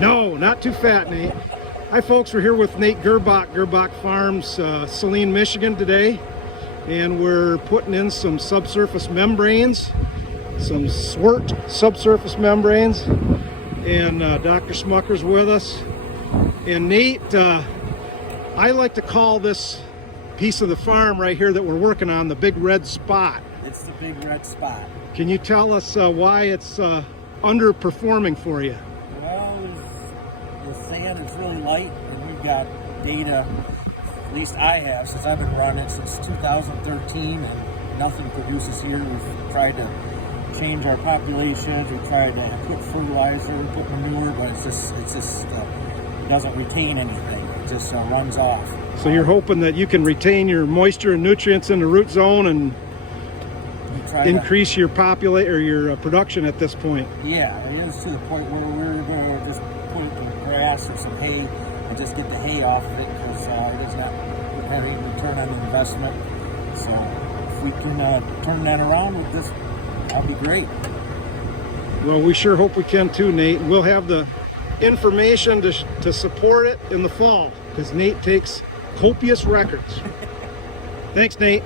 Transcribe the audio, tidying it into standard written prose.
No, not too fat, Nate. Hi folks, we're here with Nate Girbach, Girbach Farms, Saline, Michigan today. And we're putting in some subsurface membranes, some swert subsurface membranes. And Dr. Smucker's with us. And Nate, I like to call this piece of the farm right here that we're working on the big red spot. It's the big red spot. Can you tell us why it's underperforming for you? Well, the sand is really light, and we've got data, at least I have, since I've been running it since 2013, and nothing produces here. We've tried to change our populations, we've tried to put fertilizer, put manure, but it doesn't retain anything. It just runs off. So you're hoping that you can retain your moisture and nutrients in the root zone and increase your your production at this point. Yeah, it is to the point where we're going to just put some grass or some hay and just get the hay off of it, because it is not having a return on the investment. So if we can turn that around with this, that'll be great. Well, we sure hope we can too, Nate. We'll have the information to support it in the fall, because Nate takes copious records. Thanks, Nate.